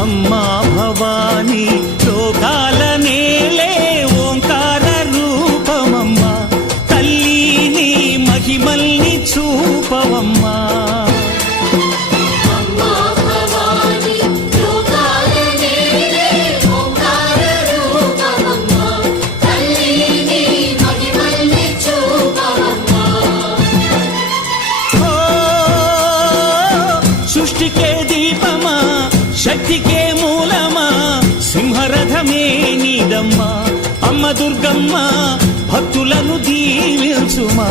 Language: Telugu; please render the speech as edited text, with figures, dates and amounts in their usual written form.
అమ్మా భవానీ లోకాల నేలే ఓంకార రూపమమ్మా, తల్లి నీ మహిమల్ని చూపవమ్మా. సృష్టికే దీపమా, శక్తికే మూలమా, సింహరథమే నీదమ్మా. అమ్మ దుర్గమ్మ భక్తులను దీవించుమా.